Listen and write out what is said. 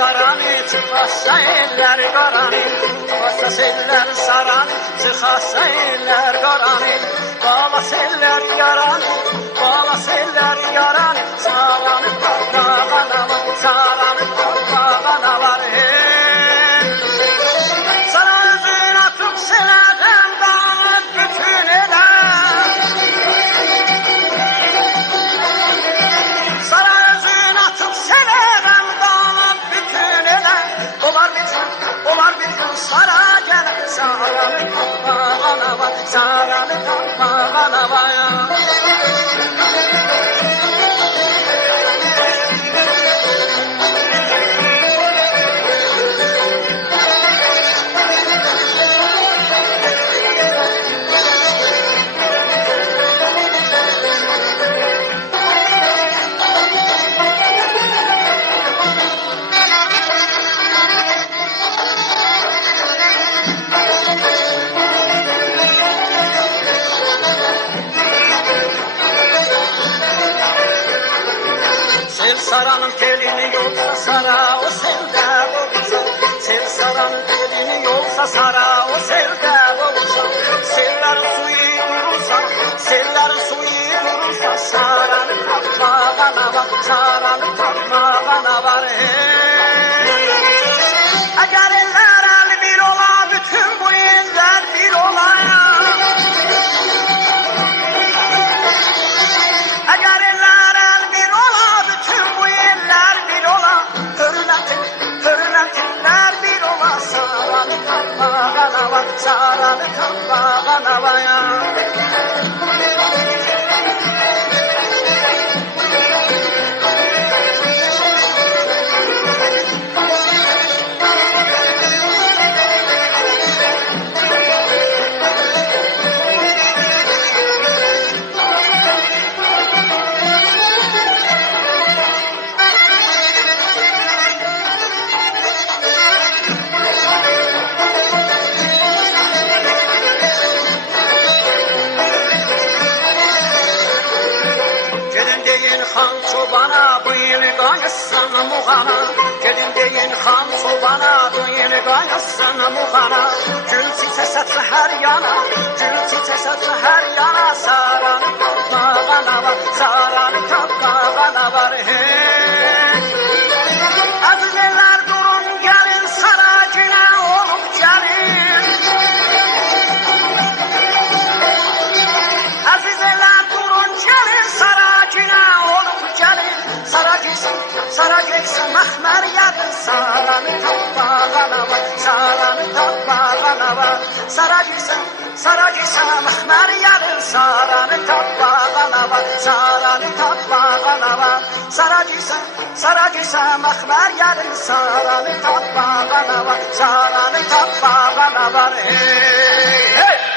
sarani, çıxasa eller qarani, Balas eller sarani, çıxasa eller qarani, Balas eller yarani, balas eller yarani, Saranı tapmağana var, saranı tapmağana var, Sana özün atıp selerden dağıt bütün eder, Sana özün atıp selerden dağıt bütün eder, Olar bir gün sara gelen, Saranı tapmağana var, saranı tapmağana var. Saranın telini yoksa sara o selde olsa, Sev saranın telini yoksa sara o selde olsa, Sellerin suyu durursa, sellerin suyu durursa, Saranı tapmağana var, saranı tapmağana var, Eğer eller el bir ola, bütün bu eller bir ola, Eğer eller el bir ola, bütün bu eller bir ola, Hürmetinler bir ola, Saranı tapmağana var, saranı tapmağana var. Han çobana bıyını kaynasana muhana, Gelin deyin han çobana bıyını kaynasana muhana, Gül çiçeşatı her yana, gül çiçeşatı her yana, Saranı tapmağana var, saranı tapmağana var, Azizeler durun gelin, saracına olup gelin, Azizeler durun gelin, saracına olup gelin, Sara gitsin mahmer yadın, Saranı tapmağana var, saranı tapmağana var, Sara gitsin mahmer yadın, Saranı tapmağana var, saranı tapmağana var, Sara gitsin mahmer yadın, Saranı tapmağana var, saranı tapmağana var, hey!